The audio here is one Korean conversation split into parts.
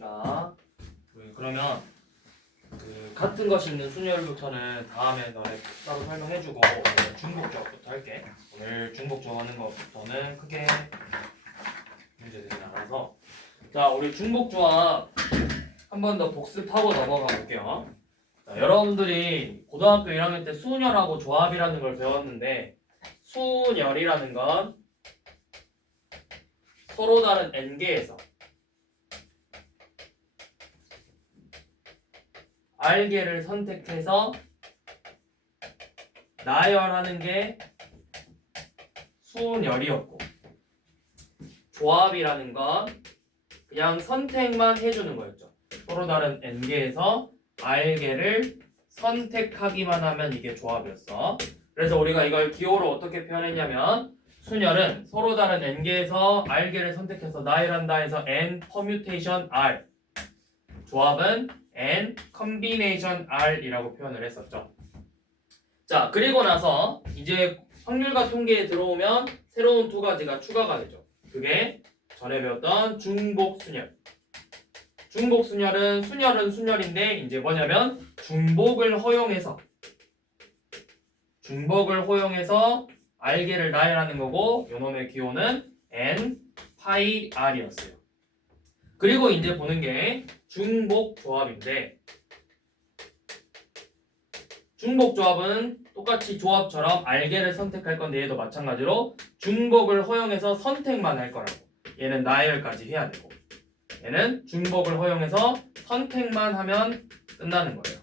봅시다. 그러면 그 같은 것이 있는 순열부터는 다음에 너네 따로 설명해주고 오늘 중복조합부터 할게. 오늘 중복조합하는 것부터는 크게 문제되진 않아서 자 우리 중복조합 한 번 더 복습하고 넘어가 볼게요. 자, 여러분들이 고등학교 1학년 때 순열하고 조합이라는 걸 배웠는데 순열이라는 건 서로 다른 n개에서 R개를 선택해서 나열하는 게 순열이었고 조합이라는 건 그냥 선택만 해주는 거였죠. 서로 다른 n개에서 R개를 선택하기만 하면 이게 조합이었어. 그래서 우리가 이걸 기호로 어떻게 표현했냐면 순열은 서로 다른 n개에서 R개를 선택해서 나열한다 해서 n 퍼뮤테이션 R, 조합은 n 컨비네이션 R이라고 표현을 했었죠. 자, 그리고 나서 이제 확률과 통계에 들어오면 새로운 두 가지가 추가가 되죠. 그게 전에 배웠던 중복순열. 중복순열은 순열인데 이제 뭐냐면 중복을 허용해서 R개를 나열하는 거고 요놈의 기호는 n 파이 R이었어요. 그리고 이제 보는 게 중복조합인데 중복조합은 똑같이 조합처럼 R개를 선택할 건데 얘도 마찬가지로 중복을 허용해서 선택만 할 거라고. 얘는 나열까지 해야 되고 얘는 중복을 허용해서 선택만 하면 끝나는 거예요.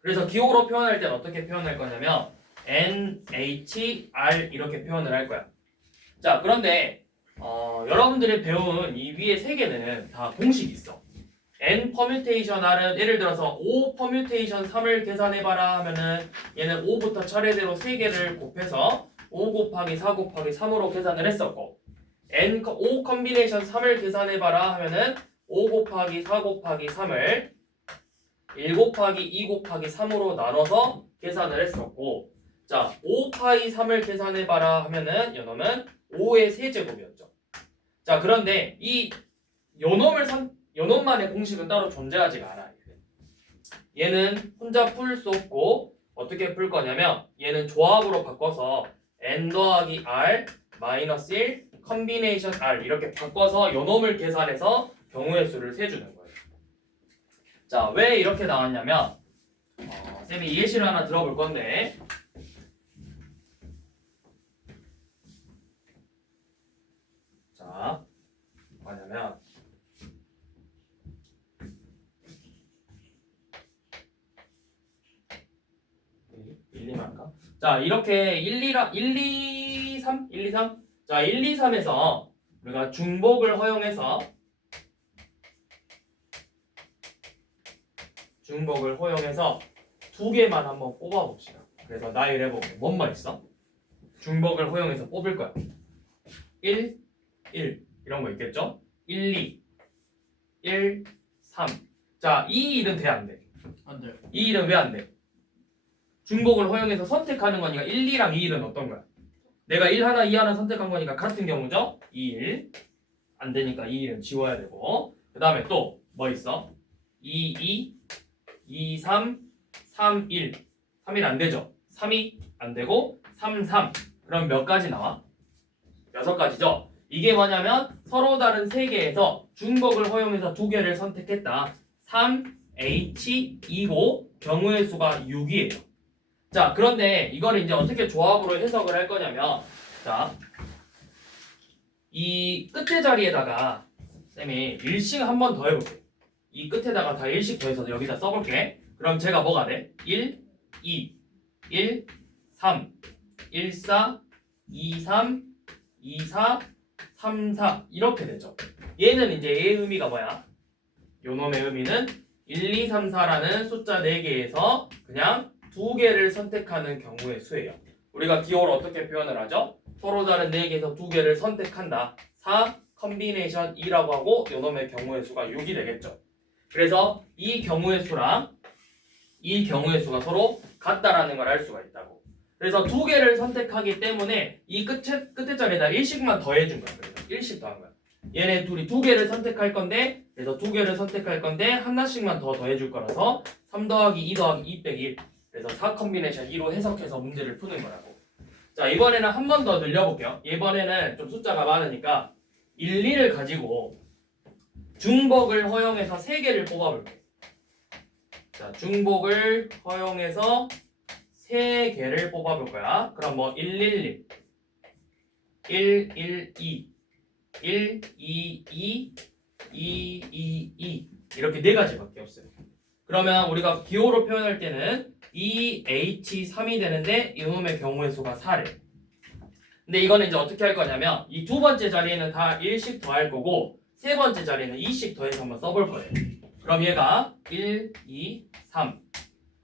그래서 기호로 표현할 때는 어떻게 표현할 거냐면 NHR 이렇게 표현을 할 거야. 자, 그런데 여러분들이 배운 이 위에 세 개는 다 공식이 있어. n 퍼뮤테이션 R은 예를 들어서 5 퍼뮤테이션 3을 계산해봐라 하면은 얘는 5부터 차례대로 3개를 곱해서 5 곱하기 4 곱하기 3으로 계산을 했었고 n 5 컨비네이션 3을 계산해봐라 하면은 5 곱하기 4 곱하기 3을 1 곱하기 2 곱하기 3으로 나눠서 계산을 했었고 자 5 파이 3을 계산해봐라 하면은 요놈은 5의 세제곱이었죠. 자 그런데 이 요놈만의 공식은 따로 존재하지가 않아요. 얘는 혼자 풀 수 없고 어떻게 풀 거냐면 얘는 조합으로 바꿔서 n 더하기 r 마이너스 1 컨비네이션 r 이렇게 바꿔서 요놈을 계산해서 경우의 수를 세주는 거예요. 자, 왜 이렇게 나왔냐면 쌤이 예시를 하나 들어볼 건데 자, 뭐냐면 1, 2만 할까? 자, 이렇게 1, 2, 3? 자, 1, 2, 3에서 우리가 중복을 허용해서 두 개만 한번 뽑아봅시다. 그래서 나열해보면 뭔 있어? 중복을 허용해서 뽑을 거야. 1, 1 이런 거 있겠죠? 1, 2, 1, 3. 자, 이 1은 돼, 안 돼? 안 돼. 이 1은 왜 안 돼? 중복을 허용해서 선택하는 거니까 1, 2랑 2, 1은 어떤 거야? 내가 1 하나, 2 하나 선택한 거니까 같은 경우죠? 2, 1. 안 되니까 2, 1은 지워야 되고. 그 다음에 또 뭐 있어? 2, 2, 2, 3, 3, 1. 3, 1 안 되죠? 3, 2 안 되고 3, 3. 그럼 몇 가지 나와? 6가지죠? 이게 뭐냐면 서로 다른 세 개에서 중복을 허용해서 두 개를 선택했다. 3, H, 2고 경우의 수가 6이에요. 자, 그런데 이걸 이제 어떻게 조합으로 해석을 할 거냐면 자, 이 끝에 자리에다가 쌤이 일식 한 번 더 해볼게. 이 끝에다가 다 일식 더해서 여기다 써볼게. 그럼 제가 뭐가 돼? 1, 2, 1, 3, 1, 4, 2, 3, 2, 4, 3, 4 이렇게 되죠. 얘는 이제 얘의 의미가 뭐야? 요놈의 의미는 1, 2, 3, 4라는 숫자 4개에서 그냥 2개를 선택하는 경우의 수예요. 우리가 기호를 어떻게 표현을 하죠? 서로 다른 4개에서 2개를 선택한다. 4 컨비네이션 2라고 하고 요놈의 경우의 수가 6이 되겠죠. 그래서 이 경우의 수랑 이 경우의 수가 서로 같다라는 걸 알 수가 있다고. 그래서 2개를 선택하기 때문에 이 끝에 자리에다 1씩만 더해준 거야. 그래서 1씩 더한 거야. 얘네 둘이 두 개를 선택할 건데 그래서 두 개를 선택할 건데 하나씩만 더 더해줄 거라서 3 더하기 2 더하기 2 빼기 1 그래서 4 컨비네이션 2로 해석해서 문제를 푸는 거라고. 자 이번에는 한 번 더 늘려볼게요. 이번에는 좀 숫자가 많으니까 1, 2를 가지고 중복을 허용해서 3개를 뽑아볼게요. 자 중복을 허용해서 3개를 뽑아볼 거야. 그럼 뭐 111, 112, 122, 222 이렇게 네 가지밖에 없어요. 그러면 우리가 기호로 표현할 때는 2H3이 되는데 이음의 경우의 수가 4래. 근데 이거는 이제 어떻게 할 거냐면 이 두 번째 자리에는 다 1씩 더할 거고 세 번째 자리에는 2씩 더해서 한번 써볼 거예요. 그럼 얘가 1, 2, 3,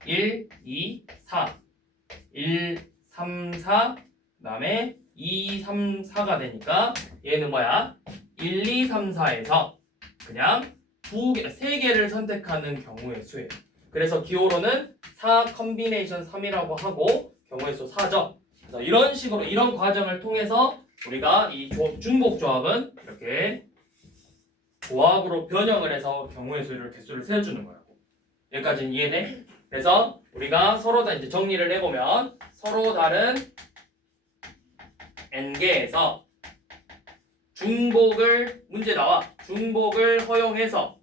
1, 2, 4, 1, 3, 4 그다음에 2, 3, 4가 되니까 얘는 뭐야? 1, 2, 3, 4에서 그냥 3개를 선택하는 경우의 수예요. 그래서 기호로는 4 컨비네이션 3이라고 하고 경우의 수 4죠. 그래서 이런 식으로 이런 과정을 통해서 우리가 이 중복 조합은 이렇게 조합으로 변형을 해서 경우의 수를 개수를 세워주는 거라고. 여기까지는 이해돼? 그래서 우리가 서로 다 이제 정리를 해보면 서로 다른 n개에서 중복을 문제 나와 중복을 허용해서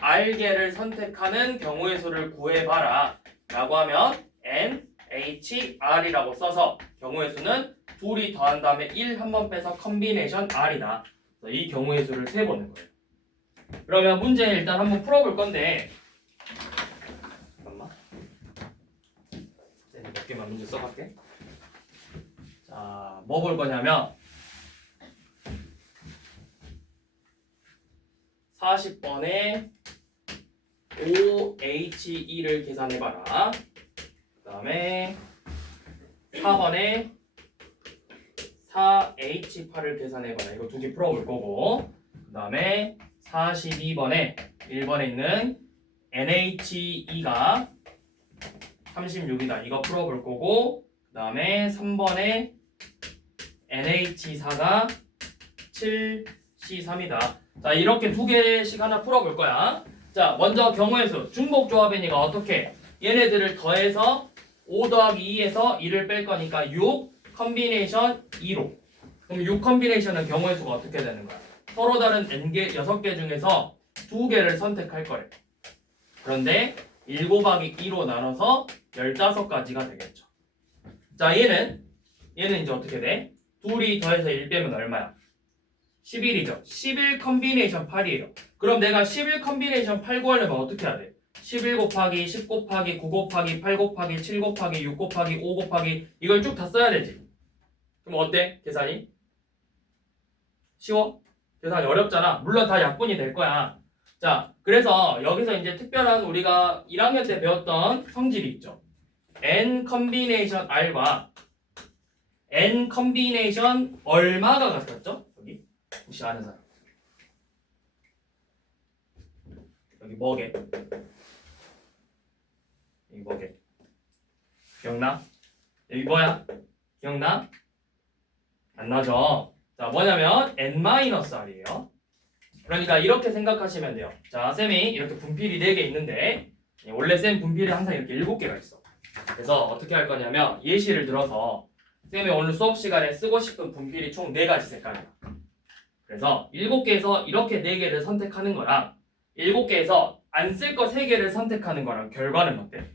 r개를 선택하는 경우의 수를 구해봐라 라고 하면 n, h, r이라고 써서 경우의 수는 둘이 더한 다음에 1 한 번 빼서 컨비네이션 r이다. 이 경우의 수를 세보는 거예요. 그러면 문제 일단 한번 풀어볼 건데 잠깐만 몇 개만 문제 써갈게. 자, 뭐 볼 거냐면 40번에 OHE를 계산해봐라. 그 다음에 4번에 4H8을 계산해봐라. 이거 두 개 풀어볼 거고 그 다음에 42번에 1번에 있는 NHE가 36이다. 이거 풀어볼 거고 그 다음에 3번에 NH4가 7C3이다. 자 이렇게 두 개씩 하나 풀어볼 거야. 자 먼저 경우의 수 중복 조합이니까 어떻게 얘네들을 더해서 5 더하기 2에서 2를 뺄 거니까 6 컨비네이션 2로 그럼 6 컨비네이션은 경우의 수가 어떻게 되는 거야? 서로 다른 n개 6개 중에서 2개를 선택할 거래. 그런데 1 곱하기 2로 나눠서 15가지가 되겠죠. 자 얘는 이제 어떻게 돼? 둘이 더해서 1 빼면 얼마야? 11이죠. 11 컨비네이션 8이에요. 그럼 내가 11 컨비네이션 8 구하려면 어떻게 해야 돼? 11 곱하기 10 곱하기 9 곱하기 8 곱하기 7 곱하기 6 곱하기 5 곱하기 이걸 쭉 다 써야 되지. 그럼 어때? 계산이? 쉬워? 계산이 어렵잖아. 물론 다 약분이 될 거야. 자, 그래서 여기서 이제 특별한 우리가 1학년 때 배웠던 성질이 있죠. n 컨비네이션 r과 n 컨비네이션 얼마가 같았죠? 여기 혹시 아는 사람? 여기 뭐게? 여기 뭐게? 기억나? 여기 뭐야? 기억나? 안 나죠? 자 뭐냐면 n-r이에요. 그러니까 이렇게 생각하시면 돼요. 자 쌤이 이렇게 분필이 4개 있는데 원래 쌤 분필이 항상 이렇게 7개가 있어. 그래서 어떻게 할 거냐면 예시를 들어서 쌤이 오늘 수업 시간에 쓰고 싶은 분필이 총 4가지 색깔이야. 그래서 7개에서 이렇게 4개를 선택하는 거랑 7개에서 안 쓸 거 3개를 선택하는 거랑 결과는 어때?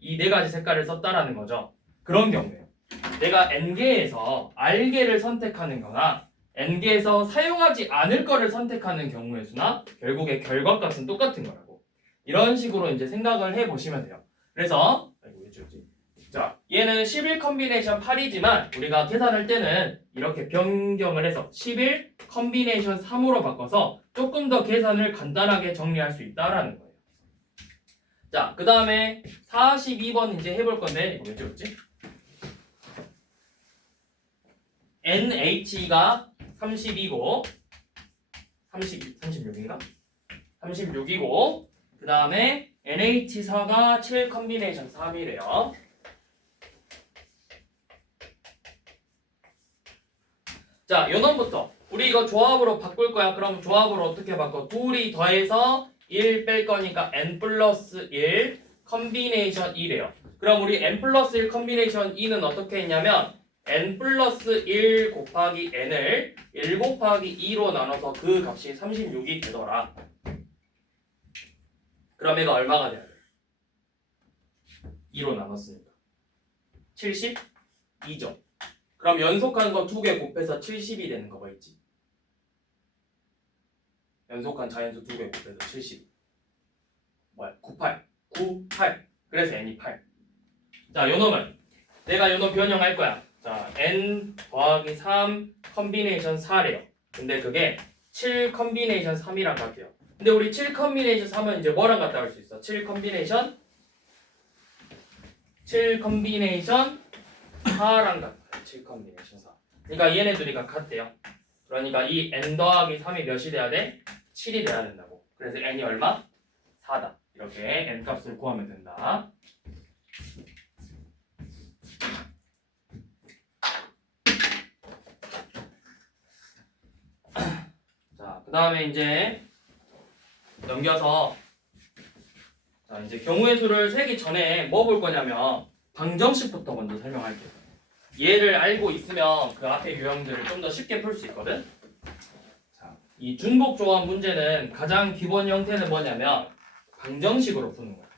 이 4가지 색깔을 썼다라는 거죠. 그런 경우에요. 내가 n개에서 r개를 선택하는 거나 n개에서 사용하지 않을 거를 선택하는 경우의 수나 결국에 결과값은 똑같은 거라고. 이런 식으로 이제 생각을 해보시면 돼요. 그래서 자 얘는 11 컨비네이션 8이지만 우리가 계산할 때는 이렇게 변경을 해서 11 컨비네이션 3으로 바꿔서 조금 더 계산을 간단하게 정리할 수 있다라는 거예요. 자 그 다음에 42번 이제 해볼 건데 이거 왜 찍었지? NH가 32고 36인가? 36이고 그 다음에 NH4가 7 컨비네이션 3이래요. 자 요놈부터 우리 이거 조합으로 바꿀 거야. 그럼 조합으로 어떻게 바꿔? 둘이 더해서 1 뺄 거니까 n 플러스 1 컨비네이션 2래요. 그럼 우리 n 플러스 1 컨비네이션 2는 어떻게 했냐면 n 플러스 1 곱하기 n을 1 곱하기 2로 나눠서 그 값이 36이 되더라. 그럼 얘가 얼마가 돼야 돼? 2로 나눴으니까 72죠. 그럼 연속한 거 두 개 곱해서 70이 되는 거가 있지. 연속한 자연수 두 개 곱해서 70. 뭐야? 98. 98. 그래서 n이 8. 자, 요놈은 내가 요놈 변형할 거야. 자, n 더하기 3 컨비네이션 4래요. 근데 그게 7 컨비네이션 3이랑 같아요. 근데 우리 7 컨비네이션 3은 이제 뭐랑 같다 할 수 있어? 7 컨비네이션 4랑 같아요. 7 컨비네이션 4. 그러니까 얘네들이가 같대요. 그러니까 이 n 더하기 3이 몇이 돼야 돼? 7이 돼야 된다고. 그래서 n이 얼마? 4다. 이렇게 n 값을 구하면 된다. 자, 그 다음에 이제 넘겨서 자, 이제 경우의 수를 세기 전에 뭐 볼 거냐면 방정식부터 먼저 설명할게요. 얘를 알고 있으면 그 앞에 유형들을 좀 더 쉽게 풀 수 있거든. 자, 이 중복조합 문제는 가장 기본 형태는 뭐냐면 방정식으로 푸는 거야.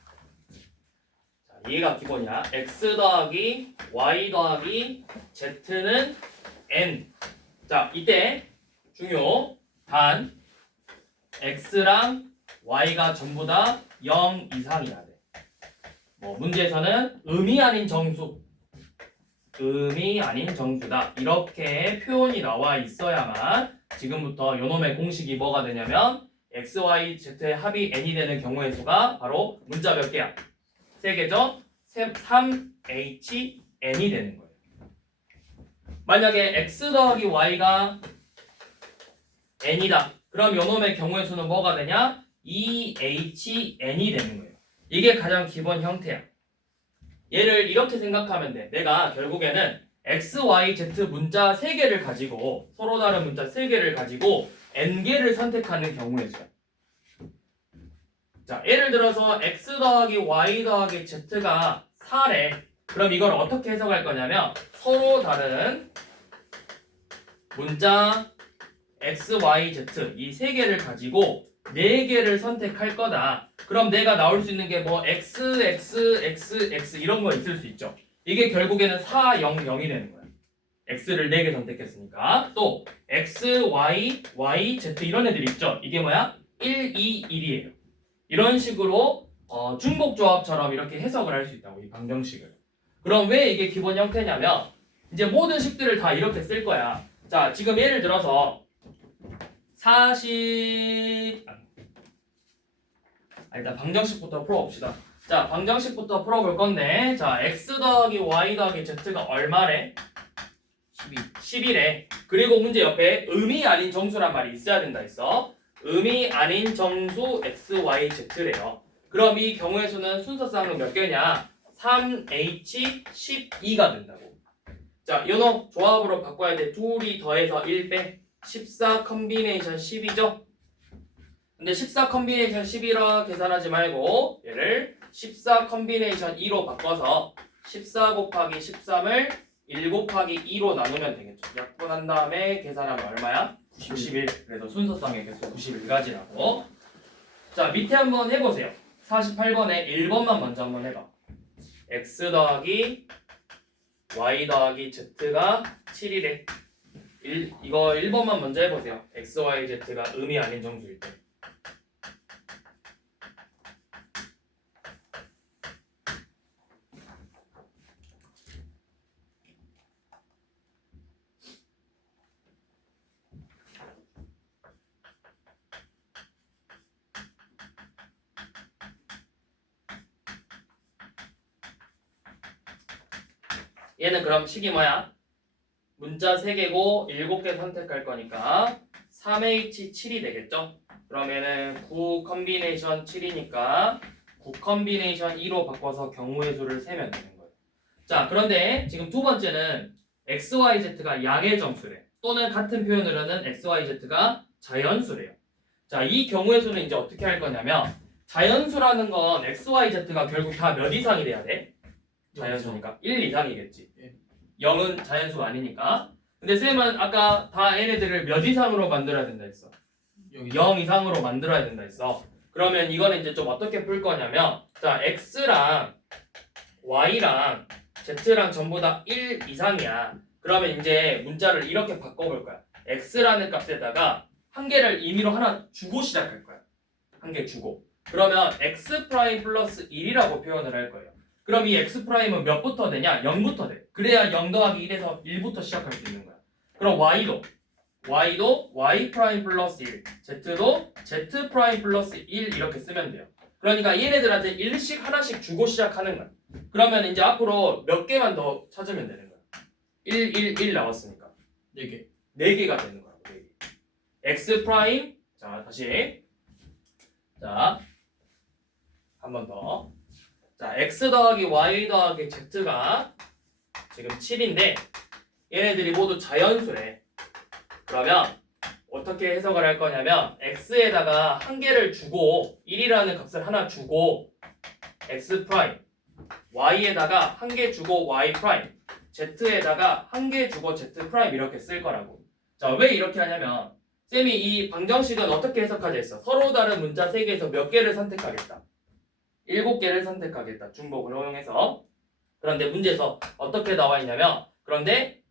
자, 얘가 기본이야. x 더하기 y 더하기 z는 n. 자, 이때 중요 단 x랑 y가 전부 다 0 이상이어야 돼. 뭐 문제에서는 음이 아닌 정수다. 이렇게 표현이 나와 있어야만 지금부터 요놈의 공식이 뭐가 되냐면 x, y, z의 합이 n이 되는 경우의 수가 바로 문자 몇 개야? 3개죠? 3h n이 되는 거예요. 만약에 x 더하기 y가 n이다. 그럼 요놈의 경우의 수는 뭐가 되냐? 2hn이 되는 거예요. 이게 가장 기본 형태야. 얘를 이렇게 생각하면 돼. 내가 결국에는 x, y, z 문자 3개를 가지고 서로 다른 문자 3개를 가지고 n개를 선택하는 경우의 수야. 자, 예를 들어서 x 더하기 y 더하기 z가 4래. 그럼 이걸 어떻게 해석할 거냐면 서로 다른 문자 x, y, z 이 3개를 가지고 4개를 선택할 거다. 그럼 내가 나올 수 있는 게 뭐 x, x, x, x 이런 거 있을 수 있죠. 이게 결국에는 4, 0, 0이 되는 거야. x를 4개 선택했으니까. 또 x, y, y, z 이런 애들이 있죠. 이게 뭐야? 1, 2, 1이에요. 이런 식으로 중복조합처럼 이렇게 해석을 할 수 있다고, 이 방정식을. 그럼 왜 이게 기본 형태냐면 이제 모든 식들을 다 이렇게 쓸 거야. 자, 지금 예를 들어서 40 일단 방정식부터 풀어봅시다. 자, 방정식부터 풀어볼 건데, 자, x 더하기 y 더하기 z가 얼마래? 11에. 그리고 문제 옆에 음이 아닌 정수란 말이 있어야 된다 했어. 음이 아닌 정수 x, y, z래요. 그럼 이 경우의 수는 순서상으로 몇 개냐? 3h 12가 된다고. 자, 요놈 조합으로 바꿔야 돼. 둘이 더해서 1 빼. 14 컨비네이션 10이죠? 근데 14 컨비네이션 10이라 계산하지 말고 얘를 14 컨비네이션 2로 바꿔서 14 곱하기 13을 1 곱하기 2로 나누면 되겠죠. 약분한 다음에 계산하면 얼마야? 91. 그래서 순서상의 개수 91가지라고. 자, 밑에 한번 해보세요. 48번에 1번만 먼저 한번 해봐. x 더하기 y 더하기 z가 7이래. 이거 1번만 먼저 해보세요. x, y, z가 음이 아닌 정수일 때. 얘는 그럼 식이 뭐야? 문자 3개고 7개 선택할 거니까 3h7이 되겠죠? 그러면은 9 컨비네이션 7이니까 9 컨비네이션 2로 바꿔서 경우의 수를 세면 되는 거예요. 자, 그런데 지금 두 번째는 x, y, z가 양의 정수래. 또는 같은 표현으로는 XYZ가 자연수래요. 자, 이 경우의 수는 이제 어떻게 할 거냐면 자연수라는 건 XYZ가 결국 다 몇 이상이 돼야 돼? 자연수니까 1 이상이겠지. 예. 0은 자연수가 아니니까. 근데 쌤은 아까 다 얘네들을 몇 이상으로 만들어야 된다 했어? 0 이상으로 만들어야 된다 했어. 그러면 이거는 이제 좀 어떻게 풀 거냐면 자, X랑 Y랑 Z랑 전부 다 1 이상이야. 그러면 이제 문자를 이렇게 바꿔볼 거야. X라는 값에다가 한 개를 임의로 하나 주고 시작할 거야. 한 개 주고. 그러면 X 프라임 플러스 1이라고 표현을 할 거예요. 그럼 이 X 프라임은 몇부터 되냐? 0부터 돼. 그래야 0 더하기 1에서 1부터 시작할 수 있는 거야. 그럼 Y도 Y 프라임 플러스 1, Z도 Z 프라임 플러스 1 이렇게 쓰면 돼요. 그러니까 얘네들한테 1씩 하나씩 주고 시작하는 거야. 그러면 이제 앞으로 몇 개만 더 찾으면 되는 거야. 1, 1, 1 나왔으니까 4개. 4개가 되는 거야. 4개. X 프라임, 자 다시 자 한 번 더. 자 X 더하기 Y 더하기 Z가 지금 7인데 얘네들이 모두 자연수래. 그러면 어떻게 해석을 할 거냐면 x에다가 한 개를 주고 1이라는 값을 하나 주고 x 프라임, y에다가 한 개 주고 y 프라임, z에다가 한 개 주고 z 프라임 이렇게 쓸 거라고. 자, 왜 이렇게 하냐면 쌤이 이 방정식은 어떻게 해석하자 했어? 서로 다른 문자 3개에서 몇 개를 선택하겠다? 7개를 선택하겠다. 중복을 허용해서. 그런데 문제에서 어떻게 나와 있냐면 그런데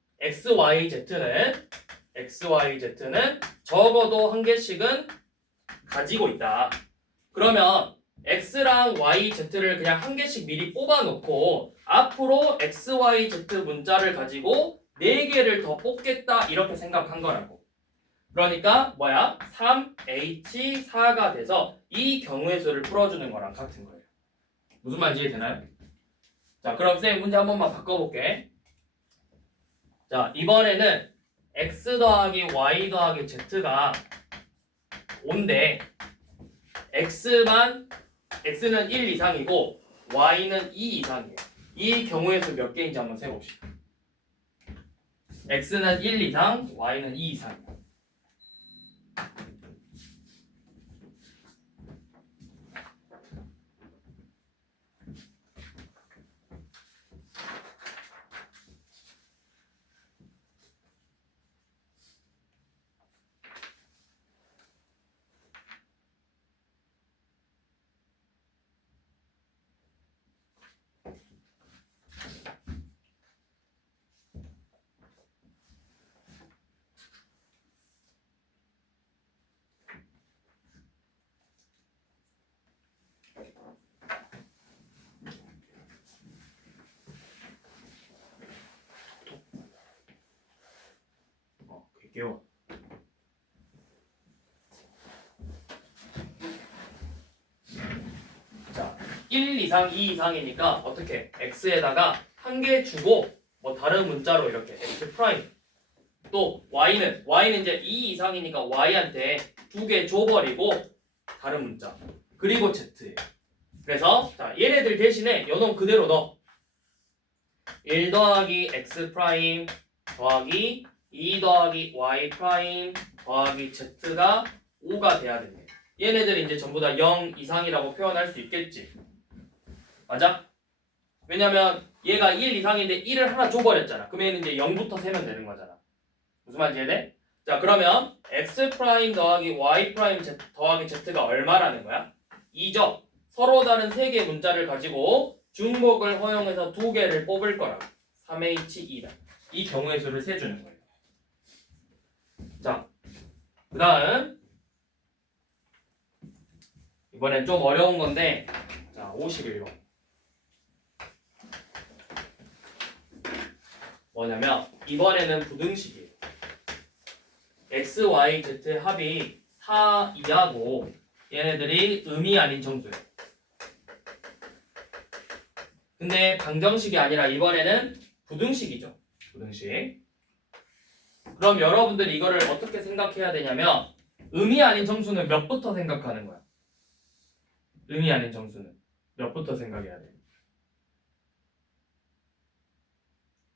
XYZ는 적어도 한 개씩은 가지고 있다. 그러면 X랑 Y, Z를 그냥 한 개씩 미리 뽑아놓고 앞으로 X, Y, Z 문자를 가지고 4개를 더 뽑겠다 이렇게 생각한 거라고. 그러니까 뭐야? 3H4가 돼서 이 경우의 수를 풀어주는 거랑 같은 거예요. 무슨 말인지 이해되나요? 자, 그럼 쌤 문제 한 번만 바꿔볼게. 자, 이번에는 x 더하기 y 더하기 z가 5인데 x는 1 이상이고 y는 2 이상이에요. 이 경우의 수 몇 개인지 한번 세봅시다. x는 1 이상, y는 2 이상이에요. 귀여워. 자, 1 이상, 2 이상이니까 어떻게? x에다가 한 개 주고 뭐 다른 문자로 이렇게 x 프라임. 또 y는 이제 2 이상이니까 y한테 2개 줘버리고 다른 문자. 그리고 z예요. 그래서 자, 얘네들 대신에 요놈 그대로 넣어. 1 더하기 x 프라임 더하기 2 더하기 y 프라임 더하기 z가 5가 돼야 되네. 얘네들이 이제 전부 다 0 이상이라고 표현할 수 있겠지. 맞아? 왜냐면 얘가 1 이상인데 1을 하나 줘버렸잖아. 그러면 얘는 이제 0부터 세면 되는 거잖아. 무슨 말인지 이해돼? 자, 그러면 x 프라임 더하기 y 프라임 더하기 z가 얼마라는 거야? 2죠. 서로 다른 3개의 문자를 가지고 중복을 허용해서 2개를 뽑을 거라고. 3H2다. 이 경우의 수를 세주는 거예요. 자, 그 다음 이번엔 좀 어려운 건데 자, 51번 뭐냐면 이번에는 부등식이에요. x, y, z 합이 4, 2하고 얘네들이 음이 아닌 정수예요. 근데 방정식이 아니라 이번에는 부등식이죠. 부등식. 그럼 여러분들이 이거를 어떻게 생각해야 되냐면 음이 아닌 정수는 몇부터 생각하는 거야? 음이 아닌 정수는 몇부터 생각해야 돼?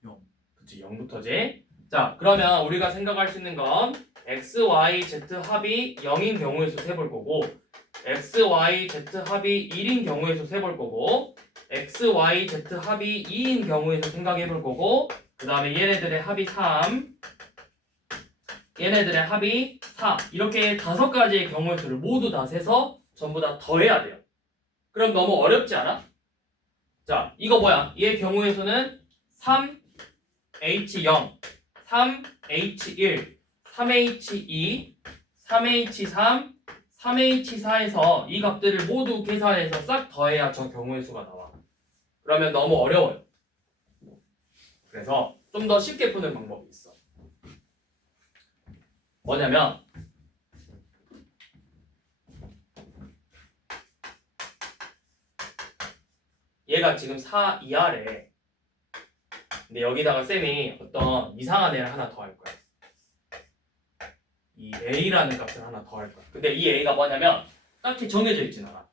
0. 그치, 0부터지. 자, 그러면 우리가 생각할 수 있는 건 x, y, z 합이 0인 경우의 수 세볼 거고 x, y, z 합이 1인 경우의 수 세볼 거고 x, y, z 합이 2인 경우의 수 생각해 볼 거고 그 다음에 얘네들의 합이 3 얘네들의 합이 4 이렇게 5가지의 경우의 수를 모두 다 세서 전부 다 더해야 돼요. 그럼 너무 어렵지 않아? 자, 이거 뭐야? 얘의 경우의 수는 3H0 3H1 3H2 3H3 3H4에서 이 값들을 모두 계산해서 싹 더해야 저 경우의 수가 나와. 그러면 너무 어려워요. 그래서 좀 더 쉽게 푸는 방법이 있어. 뭐냐면 얘가 지금 4 이하래. 근데 여기다가 쌤이 어떤 이상한 애를 하나 더 할 거야. 이 a라는 값을 하나 더 할 거야. 근데 이 a가 뭐냐면 딱히 정해져 있진 않아.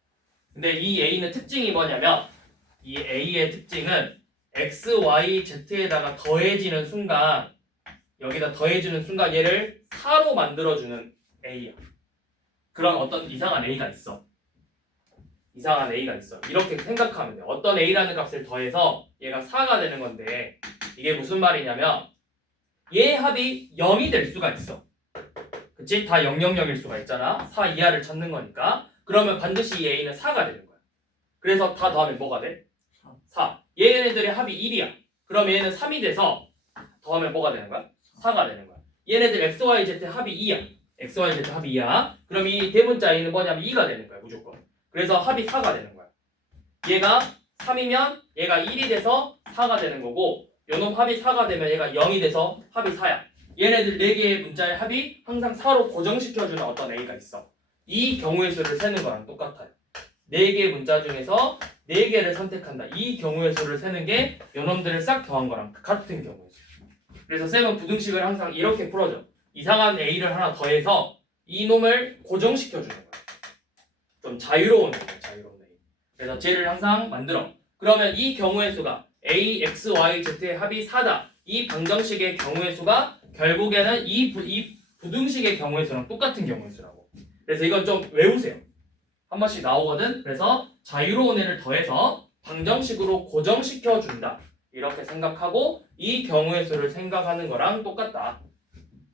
근데 이 a는 특징이 뭐냐면 이 a의 특징은 x, y, z에다가 더해지는 순간 여기다 더해주는 순간 얘를 4로 만들어주는 a야. 그런 어떤 이상한 a가 있어. 이상한 a가 있어. 이렇게 생각하면 돼. 어떤 a라는 값을 더해서 얘가 4가 되는 건데 이게 무슨 말이냐면 얘의 합이 0이 될 수가 있어. 그치? 다 000일 수가 있잖아. 4 이하를 찾는 거니까. 그러면 반드시 이 a는 4가 되는 거야. 그래서 다 더하면 뭐가 돼? 4. 얘네들의 합이 1이야. 그럼 얘는 3이 돼서 더하면 뭐가 되는 거야? 4가 되는 거야. 얘네들 x, y, z 합이 2야. x, y, z 합이 2야. 그럼 이 대문자 a는 뭐냐면 2가 되는 거야. 무조건. 그래서 합이 4가 되는 거야. 얘가 3이면 얘가 1이 돼서 4가 되는 거고 요놈 합이 4가 되면 얘가 0이 돼서 합이 4야. 얘네들 4개의 문자의 합이 항상 4로 고정시켜주는 어떤 a가 있어. 이 경우의 수를 세는 거랑 똑같아요. 4개의 문자 중에서 4개를 선택한다. 이 경우의 수를 세는 게 요놈들을 싹 더한 거랑 같은 경우의 수. 그래서 쌤은 부등식을 항상 이렇게 풀어줘. 이상한 a를 하나 더해서 이 놈을 고정시켜주는 거야. 좀 자유로운 거야. 자유로운 a. 그래서 쟤를 항상 만들어. 그러면 이 경우의 수가 a, x, y, z의 합이 4다. 이 방정식의 경우의 수가 결국에는 이 부등식의 경우의 수랑 똑같은 경우의 수라고. 그래서 이건 좀 외우세요. 한 번씩 나오거든. 그래서 자유로운 애를 더해서 방정식으로 고정시켜준다. 이렇게 생각하고 이 경우의 수를 생각하는 거랑 똑같다.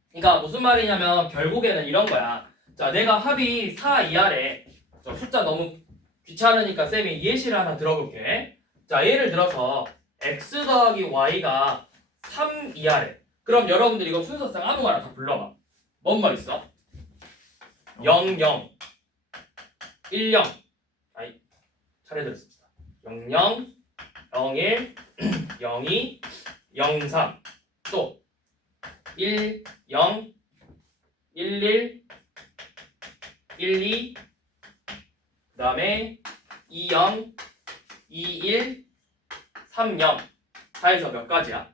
그러니까 무슨 말이냐면 결국에는 이런 거야. 자, 내가 합이 4 이하래. 저 숫자 너무 귀찮으니까 쌤이 예시를 하나 들어볼게. 자, 예를 들어서 x 더하기 y가 3 이하래. 그럼 여러분들 이거 순서상 아무거나 다 불러봐. 뭔 말 있어? 0, 0 1, 0 아이 차례대로 씁시다. 0, 0 01 02 03 또 1, 0 11 12 그 다음에 20 21 30 다해서 몇 가지야?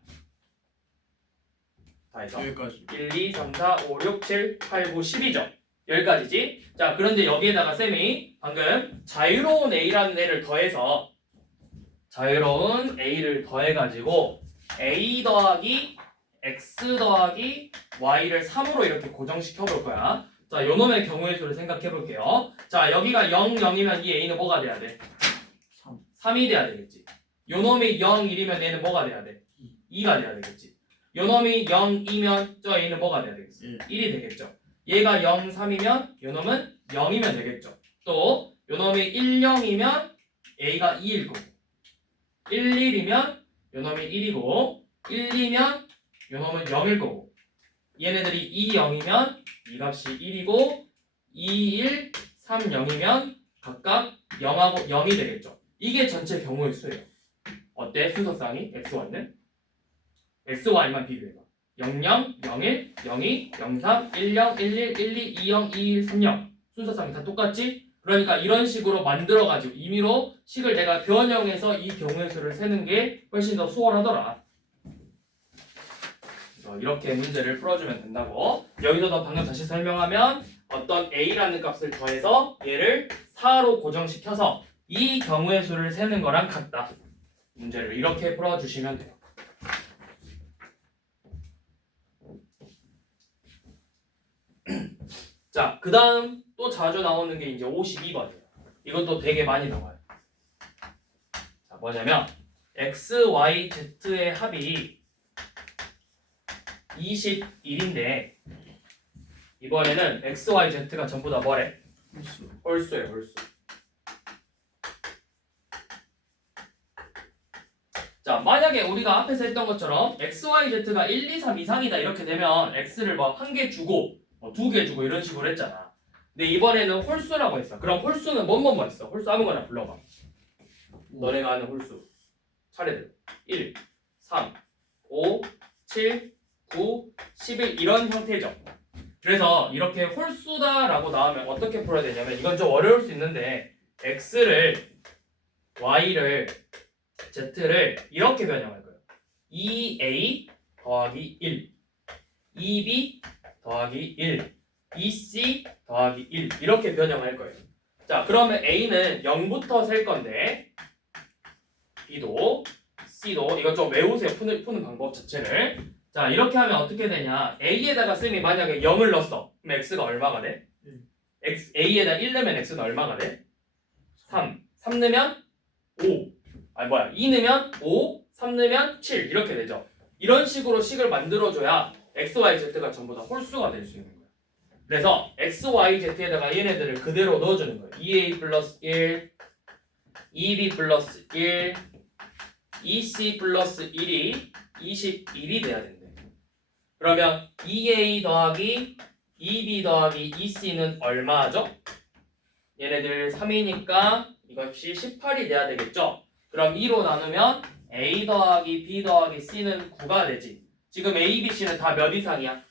다해서 여기까지. 1, 2, 3, 4, 5, 6, 7, 8, 9, 10이죠. 여기까지지. 자, 그런데 여기에다가 쌤이 방금 자유로운 a라는 애를 더해서 자유로운 a를 더해가지고 a 더하기 x 더하기 y를 3으로 이렇게 고정시켜 볼 거야. 자, 요놈의 경우의 수를 생각해 볼게요. 자, 여기가 0, 0이면 이 a는 뭐가 돼야 돼? 3. 3이 돼야 되겠지. 요놈이 0, 1이면 얘는 뭐가 돼야 돼? 2가 돼야 되겠지. 요놈이 0, 2면 저 a는 뭐가 돼야 되겠지? 1이 되겠죠. 얘가 0, 3이면 요놈은 0이면 되겠죠. 또 요놈이 1, 0이면 a가 2일 거고 1, 1이면 요놈이 1이고 1, 2면 요놈은 0일 거고 얘네들이 2, 0이면 이 값이 1이고 2, 1, 3, 0이면 각각 0하고 0이 되겠죠. 이게 전체 경우의 수예요. 어때? 순서상이 XY는? XY만 비교해봐. 00, 01, 02, 03, 10, 11, 12, 20, 21, 30 순서상이 다 똑같지? 그러니까 이런 식으로 만들어가지고 임의로 식을 내가 변형해서 이 경우의 수를 세는 게 훨씬 더 수월하더라. 이렇게 문제를 풀어주면 된다고. 여기서도 방금 다시 설명하면 어떤 a라는 값을 더해서 얘를 4로 고정시켜서 이 경우의 수를 세는 거랑 같다. 문제를 이렇게 풀어주시면 돼요. 자, 그 다음 또 자주 나오는 게 이제 52번이에요. 이것도 되게 많이 나와요. 자, 뭐냐면 x, y, z의 합이 21인데 이번에는 x, y, z가 전부 다 뭐래? 홀수예요, 홀수. 자, 만약에 우리가 앞에서 했던 것처럼 x, y, z가 1, 2, 3 이상이다 이렇게 되면 x를 뭐 한 개 주고 두 개 주고 이런 식으로 했잖아. 근데 이번에는 홀수라고 했어. 그럼 홀수는 뭐뭐뭐 있어? 홀수 아무거나 불러봐. 너네가 아는 홀수. 차례대로. 1, 3, 5, 7, 9, 11 이런 형태죠. 그래서 이렇게 홀수다라고 나오면 어떻게 풀어야 되냐면 이건 좀 어려울 수 있는데 x를 y를 z를 이렇게 변형할 거예요. 2a 더하기 1 2b 더하기 1 2c 더하기 1 이렇게 변형할 거예요. 자, 그러면 a는 0부터 셀 건데 b도 c도 이거 좀 외우세요. 푸는 방법 자체를. 자, 이렇게 하면 어떻게 되냐. a에다가 쌤이 만약에 0을 넣었어. 그럼 x가 얼마가 돼? a에다 1 넣으면 x는 얼마가 돼? 3 넣으면 5 2 넣으면 5 3 넣으면 7 이렇게 되죠. 이런 식으로 식을 만들어줘야 x, y, z가 전부 다 홀수가 될 수 있는 거예요. 그래서 x, y, z에다가 얘네들을 그대로 넣어주는 거예요. 2a 플러스 1 2b 플러스 1 2c 플러스 1이 21이 돼야 된대. 그러면 2a 더하기 2b 더하기 2c는 얼마죠? 얘네들 3이니까 이것이 18이 돼야 되겠죠? 그럼 2로 나누면 a 더하기 b 더하기 c는 9가 되지. 지금 a, b, c는 다 몇 이상이야?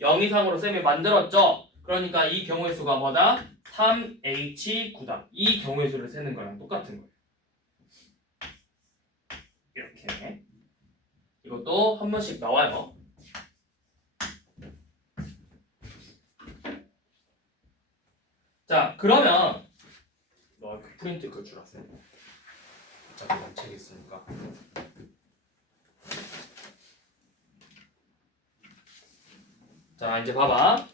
0 이상으로 쌤이 만들었죠? 그러니까 이 경우의 수가 뭐다? 3h9다. 이 경우의 수를 세는 거랑 똑같은 거예요. 이렇게. 이것도 한 번씩 나와요. 자, 그러면 프린트 그거 주라 쌤. 어차피 난 책 있으니까. 자, 이제 봐봐.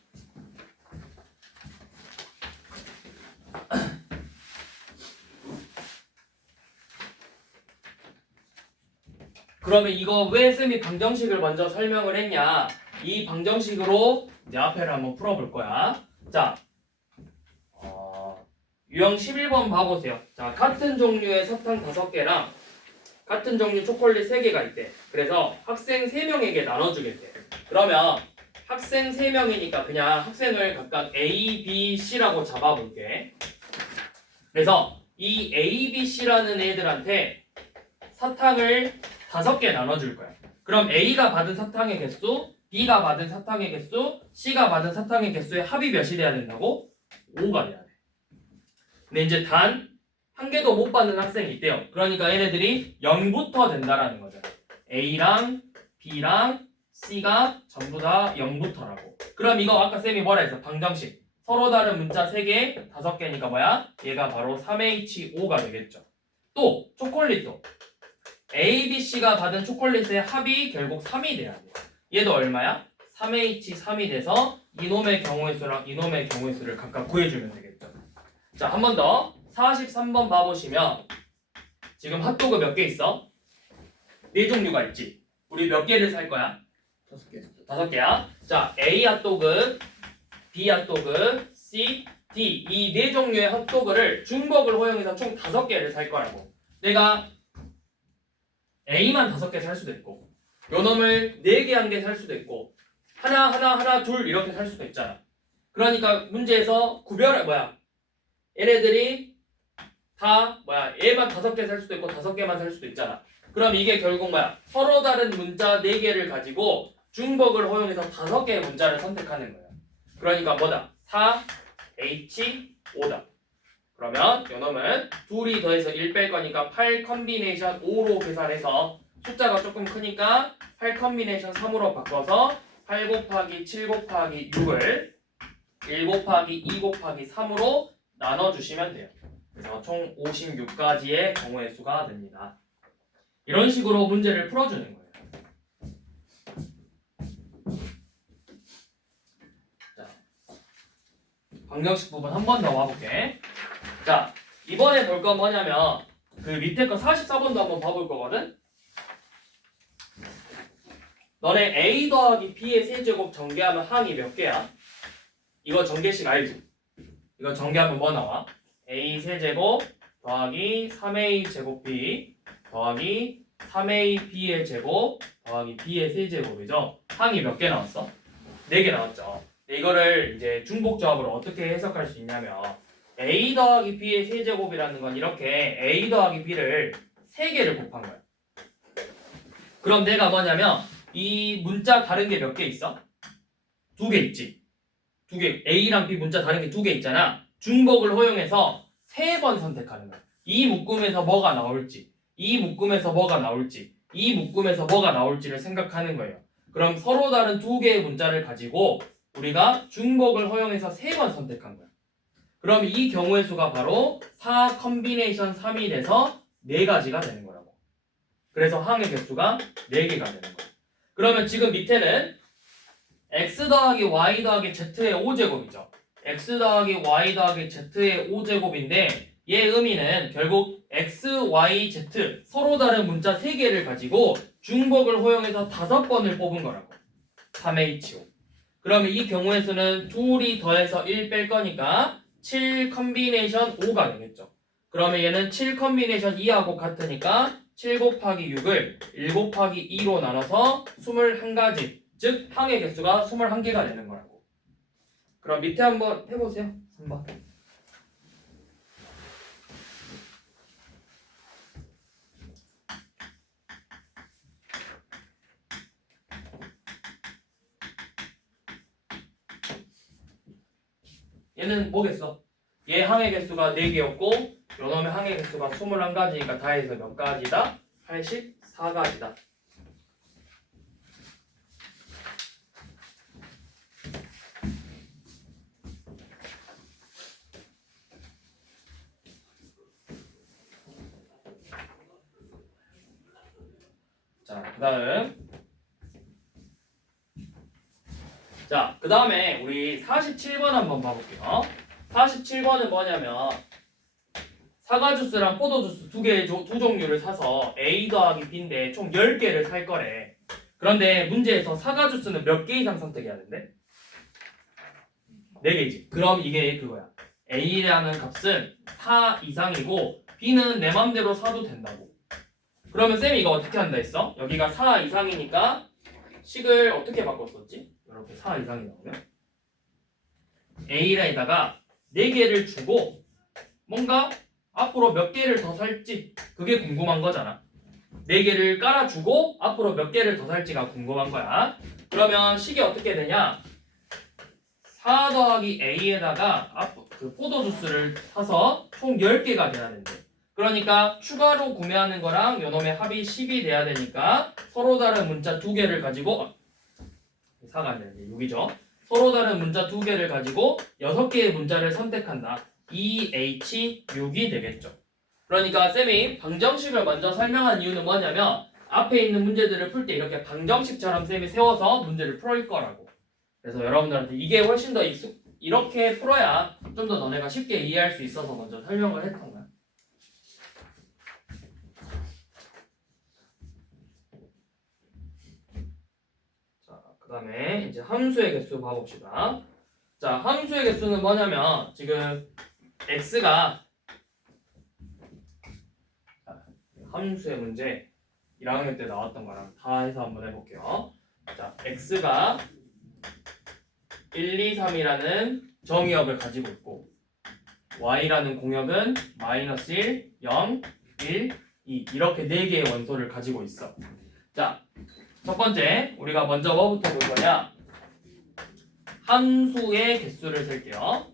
그러면 이거 왜 쌤이 방정식을 먼저 설명을 했냐? 이 방정식으로 이제 앞에를 한번 풀어볼 거야. 자, 유형 11번 봐보세요. 자, 같은 종류의 사탕 5개랑 같은 종류 초콜릿 3개가 있대. 그래서 학생 3명에게 나눠주겠대. 그러면 학생 3명이니까 그냥 학생을 각각 A, B, C라고 잡아볼게. 그래서 이 A, B, C라는 애들한테 사탕을 5개 나눠줄 거야. 그럼 A가 받은 사탕의 개수, B가 받은 사탕의 개수, C가 받은 사탕의 개수의 합이 몇이 돼야 된다고? 5가 돼야 돼. 근데 이제 단 한 개도 못 받는 학생이 있대요. 그러니까 얘네들이 0부터 된다라는 거죠. A랑 B랑 C가 전부 다 0부터라고. 그럼 이거 아까 쌤이 뭐라 했어? 방정식. 서로 다른 문자 3개, 5개니까 뭐야? 얘가 바로 3H5가 되겠죠. 또 초콜릿도 A, B, C가 받은 초콜릿의 합이 결국 3이 돼야 돼. 얘도 얼마야? 3H3이 돼서 이놈의 경우의 수랑 이놈의 경우의 수를 각각 구해주면 되겠죠. 자, 한 번 더. 43번 봐보시면 지금 핫도그 몇 개 있어? 4종류가 있지. 우리 몇 개를 살 거야? 5개. 5개야. 자, A 핫도그, B 핫도그, C, D 이 4종류의 핫도그를 중복을 허용해서 총 5개를 살 거라고. 내가 A만 5개 살 수도 있고 요 놈을 4개 한 개 살 수도 있고 하나 둘 이렇게 살 수도 있잖아. 그러니까 문제에서 얘네들이 다 얘만 5개 살 수도 있고 5개만 살 수도 있잖아. 그럼 이게 결국 서로 다른 문자 4개를 가지고 중복을 허용해서 5개의 문자를 선택하는 거야. 그러니까 4H5다. 그러면 요놈은 둘이 더해서 1 뺄 거니까 8 컨비네이션 5로 계산해서 숫자가 조금 크니까 8 컨비네이션 3으로 바꿔서 8 곱하기 7 곱하기 6을 1 곱하기 2 곱하기 3으로 나눠주시면 돼요. 그래서 총 56가지의 경우의 수가 됩니다. 이런 식으로 문제를 풀어주는 거예요. 자, 방정식 부분 한 번 더 와볼게. 자, 이번에 볼 건 뭐냐면 그 밑에 거 44번도 한번 봐볼 거거든. 너네 A 더하기 B의 세제곱 전개하면 항이 몇 개야? 이거 전개식 알지? 이거 전개하면 뭐 나와? A 세제곱 더하기 3A 제곱 B 더하기 3A B의 제곱 더하기 B의 세제곱이죠. 항이 몇 개 나왔어? 4개 나왔죠. 이거를 이제 중복조합으로 어떻게 해석할 수 있냐면 A 더하기 B의 세제곱이라는 건 이렇게 A 더하기 B를 3개를 곱한 거야. 그럼 내가 뭐냐면 이 문자 다른 게 몇 개 있어? 2개 있지. 2개. A랑 B 문자 다른 게 2개 있잖아. 중복을 허용해서 3번 선택하는 거야. 이 묶음에서 뭐가 나올지, 이 묶음에서 뭐가 나올지, 이 묶음에서 뭐가 나올지를 생각하는 거예요. 그럼 서로 다른 2개의 문자를 가지고 우리가 중복을 허용해서 3번 선택한 거야. 그럼 이 경우의 수가 바로 4 컨비네이션 3이 돼서 4가지가 되는 거라고. 그래서 항의 개수가 4개가 되는 거야. 그러면 지금 밑에는 x 더하기 y 더하기 z의 5제곱이죠. x 더하기 y 더하기 z의 5제곱인데 얘 의미는 결국 x, y, z 서로 다른 문자 3개를 가지고 중복을 허용해서 5번을 뽑은 거라고. 3HO. 그러면 이 경우의 수는 둘이 더해서 1 뺄 거니까 7 컨비네이션 5가 되겠죠. 그러면 얘는 7 컨비네이션 2하고 같으니까 7 곱하기 6을 1 곱하기 2로 나눠서 21가지, 즉 항의 개수가 21개가 되는 거라고. 그럼 밑에 한번 해보세요. 3번. 얘는 뭐겠어? 얘 항의 개수가 4개였고 요놈의 항의 개수가 21가지니까 다 해서 몇 가지다? 84가지다. 자, 그 다음에 우리 47번 한번 봐볼게요. 47번은 뭐냐면 사과 주스랑 포도 주스 두 종류를 사서 A 더하기 B인데 총 10개를 살 거래. 그런데 문제에서 사과 주스는 몇 개 이상 선택해야 된대? 4개지. 그럼 이게 그거야. A라는 값은 4 이상이고 B는 내 맘대로 사도 된다고. 그러면 쌤이 이거 어떻게 한다 했어? 여기가 4 이상이니까 식을 어떻게 바꿨었지? 이렇게 4 이상이 나오면 A에다가 4개를 주고 뭔가 앞으로 몇 개를 더 살지 그게 궁금한 거잖아. 4개를 깔아주고 앞으로 몇 개를 더 살지가 궁금한 거야. 그러면 식이 어떻게 되냐? 4 더하기 A에다가 그 포도 주스를 사서 총 10개가 돼야 된대. 그러니까 추가로 구매하는 거랑 요놈의 합이 10이 돼야 되니까 서로 다른 문자 2개를 가지고 4가 아니라 6이죠. 서로 다른 문자 2개를 가지고 6개의 문자를 선택한다. EH6이 되겠죠. 그러니까 쌤이 방정식을 먼저 설명한 이유는 뭐냐면 앞에 있는 문제들을 풀 때 이렇게 방정식처럼 쌤이 세워서 문제를 풀 거라고. 그래서 여러분들한테 이게 훨씬 더 이렇게 풀어야 좀 더 너네가 쉽게 이해할 수 있어서 먼저 설명을 했던 거야. 자, 그 다음에 이제 함수의 개수 봐봅시다. 자, 함수의 개수는 뭐냐면 지금 x가 함수의 문제 1학년 때 나왔던 거랑 다 해서 한번 해볼게요. 자, x가 1, 2, 3이라는 정의역을 가지고 있고 y라는 공역은 마이너스 1, 0, 1, 2 이렇게 4개의 원소를 가지고 있어. 자, 첫 번째 우리가 먼저 뭐부터 볼 거냐? 함수의 개수를 셀게요.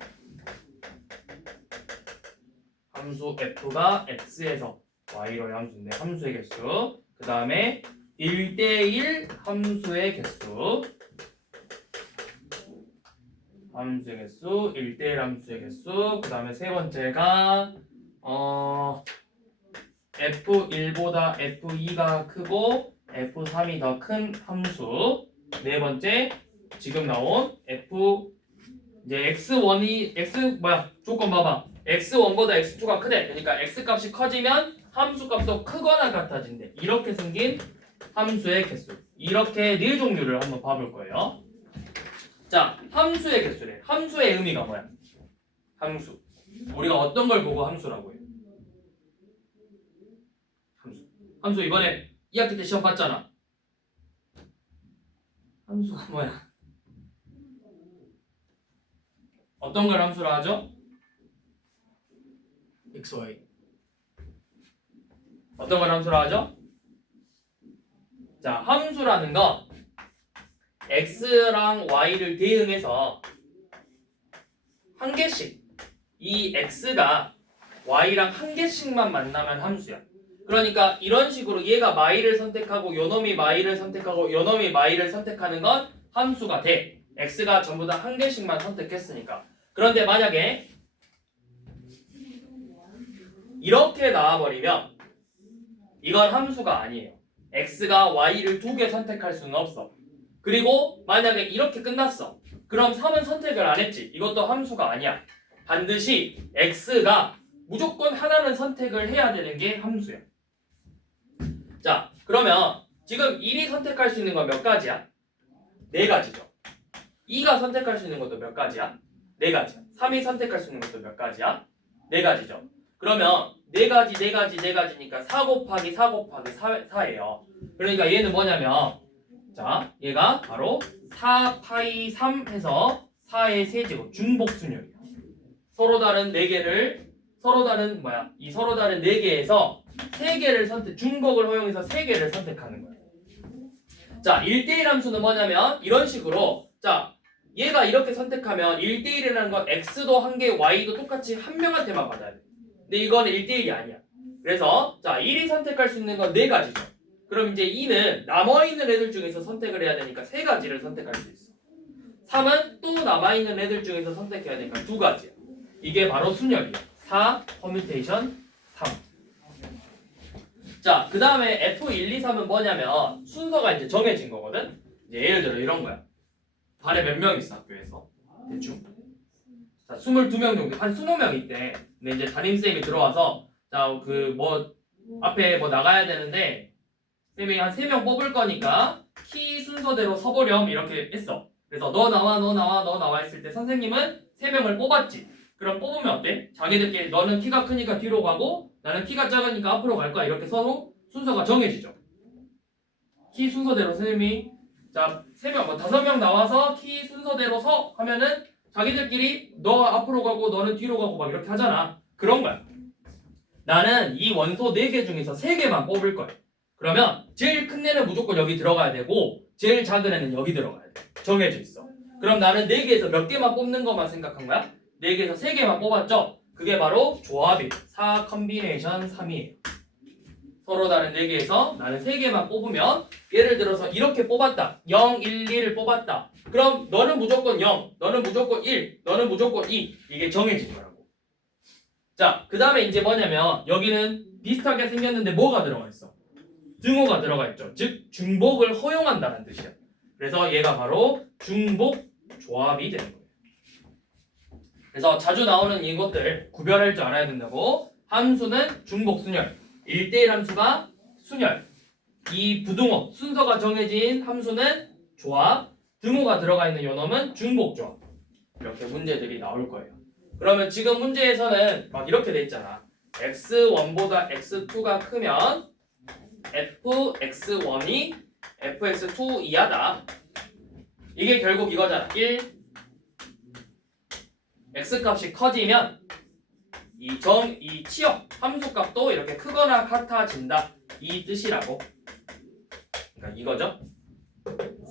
함수 f가 x에서 y로의 함수인데 함수의 개수. 그 다음에 1대1 함수의 개수. 함수의 개수, 1대1 함수의 개수. 그 다음에 세 번째가 F1보다 F2가 크고 F3이 더 큰 함수. 네 번째 지금 나온 이제 조건 봐봐. x1보다 x2가 크대. 그러니까 x 값이 커지면 함수 값도 크거나 같아진대. 이렇게 생긴 함수의 개수. 이렇게 네 종류를 한번 봐볼 거예요. 자, 함수의 개수래. 함수의 의미가 뭐야? 함수. 우리가 어떤 걸 보고 함수라고 해요? 함수 이번에 2학기 때 시험 봤잖아. 함수가 뭐야? 어떤 걸 함수라 하죠? x, y. 어떤 걸 함수라 하죠? 자, 함수라는 건 x랑 y를 대응해서 한 개씩 이 x가 y랑 한 개씩만 만나면 함수야. 그러니까 이런 식으로 얘가 마이를 선택하고 요놈이 마이를 선택하고 요놈이 마이를 선택하는 건 함수가 돼. x가 전부 다 한 개씩만 선택했으니까. 그런데 만약에 이렇게 나와버리면 이건 함수가 아니에요. x가 y를 두 개 선택할 수는 없어. 그리고 만약에 이렇게 끝났어. 그럼 3은 선택을 안 했지. 이것도 함수가 아니야. 반드시 x가 무조건 하나는 선택을 해야 되는 게 함수야. 자, 그러면 지금 1이 선택할 수 있는 건 몇 가지야? 4가지죠. 2가 선택할 수 있는 것도 몇 가지야? 4가지야. 3이 선택할 수 있는 것도 몇 가지야? 4가지죠. 그러면 4가지니까 4 곱하기 4 곱하기 4예요. 그러니까 얘는 뭐냐면 자, 얘가 바로 4파이 3 해서 4의 세제곱 중복순열이에요. 서로 다른 4개를 서로 다른 4개에서 3개를 중복을 허용해서 3개를 선택하는 거예요. 자, 1대1 함수는 뭐냐면 이런 식으로 자, 얘가 이렇게 선택하면 1대1이라는 건 x도 한 개, y도 똑같이 한 명한테만 받아야 돼. 근데 이거는 1대1이 아니야. 그래서 자, 1이 선택할 수 있는 건 4가지죠. 그럼 이제 2는 남아있는 애들 중에서 선택을 해야 되니까 3가지를 선택할 수 있어. 3은 또 남아있는 애들 중에서 선택해야 되니까 2가지야. 이게 바로 순열이야. 4 퍼뮤테이션 3. 자, 그 다음에 F1, 2, 3은 뭐냐면 순서가 이제 정해진 거거든. 이제 예를 들어 이런 거야. 반에 몇 명 있어 학교에서? 대충. 자, 22명 정도, 한 20명 있대. 근데 이제 담임쌤이 들어와서 자, 앞에 나가야 되는데 쌤이 한 3명 뽑을 거니까 키 순서대로 서보렴 이렇게 했어. 그래서 너 나와 했을 때 선생님은 3명을 뽑았지. 그럼 뽑으면 어때? 자기들끼리 너는 키가 크니까 뒤로 가고 나는 키가 작으니까 앞으로 갈 거야. 이렇게 서로 순서가 정해지죠. 키 순서대로 선생님이 자 3명, 5명 나와서 키 순서대로 서 하면은 자기들끼리 너가 앞으로 가고 너는 뒤로 가고 막 이렇게 하잖아. 그런 거야. 나는 이 원소 4개 중에서 3개만 뽑을 거야. 그러면 제일 큰 애는 무조건 여기 들어가야 되고 제일 작은 애는 여기 들어가야 돼. 정해져 있어. 그럼 나는 4개에서 몇 개만 뽑는 것만 생각한 거야? 4개에서 3개만 뽑았죠? 그게 바로 조합이 4 컴비네이션 3이에요. 서로 다른 4개에서 나는 3개만 뽑으면 예를 들어서 이렇게 뽑았다. 0, 1, 1을 뽑았다. 그럼 너는 무조건 0, 너는 무조건 1, 너는 무조건 2 이게 정해진 거라고. 자, 그 다음에 이제 뭐냐면 여기는 비슷하게 생겼는데 뭐가 들어가 있어? 등호가 들어가 있죠. 즉 중복을 허용한다는 뜻이야. 그래서 얘가 바로 중복 조합이 되는 거예요. 그래서 자주 나오는 이것들 구별할 줄 알아야 된다고. 함수는 중복 순열, 1대1 함수가 순열, 이 부등호 순서가 정해진 함수는 조합, 등호가 들어가 있는 요놈은 중복 조합. 이렇게 문제들이 나올 거예요. 그러면 지금 문제에서는 막 이렇게 돼 있잖아. x1보다 x2가 크면 fx1이 fx2 이하다. 이게 결국 이거잖아. 1 x값이 커지면 이 치역 함수값도 이렇게 크거나 같아진다. 이 뜻이라고. 그러니까 이거죠.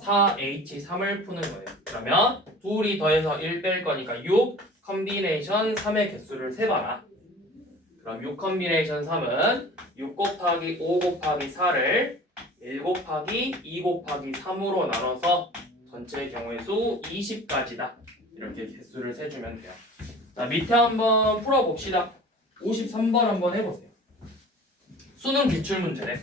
4h3을 푸는 거예요. 그러면 둘이 더해서 1 뺄 거니까 6 컴비네이션 3의 개수를 세봐라. 그럼 6 컴비네이션 3은 6 곱하기 5 곱하기 4를 1 곱하기 2 곱하기 3으로 나눠서 전체 경우의 수 20가지다. 이렇게 개수를 세주면 돼요. 자, 밑에 한번 풀어봅시다. 53번 한번 해보세요. 수능 기출문제네.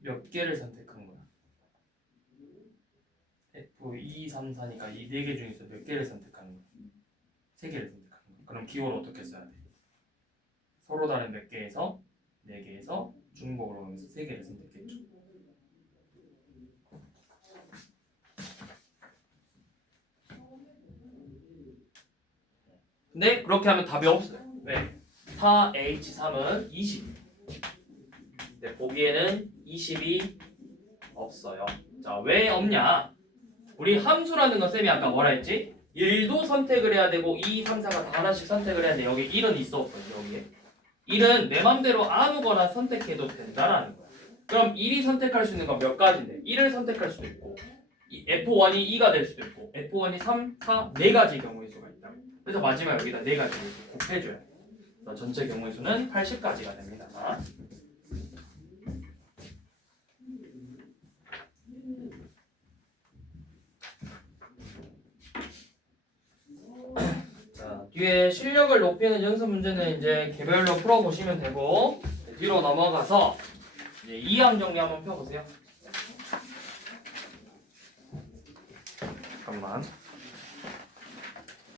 몇 개를 선택한 거야? F 2, 3, 4니까 이 4개 중에서 몇 개를 선택하는 거야? 3개를 선택하는 거야. 그럼 기호를 어떻게 써야 돼? 서로 다른 몇 개에서 4개에서 중복으로 하면서 3개를 선택했죠. 근데 그렇게 하면 답이 없어요. 왜? 4H3은 20. 근데 보기에는 20이 없어요. 자, 왜 없냐? 우리 함수라는 건 쌤이 아까 뭐라 했지? 1도 선택을 해야 되고 2, 3, 4가 다 하나씩 선택을 해야 돼. 여기 1은 있어 없거든 여기에. 1은 내 맘대로 아무거나 선택해도 된다라는 거야. 그럼 1이 선택할 수 있는 건 몇 가지인데 1을 선택할 수도 있고 F1이 2가 될 수도 있고 F1이 3, 4, 4가지 경우의 수가 있다. 그래서 마지막 여기다 4가지를 곱해줘야 돼. 그래서 전체 경우의 수는 80가지가 됩니다. 자, 뒤에 실력을 높이는 연습 문제는 이제 개별로 풀어보시면 되고 뒤로 넘어가서 이제 2항 정리 한번 펴보세요. 잠깐만.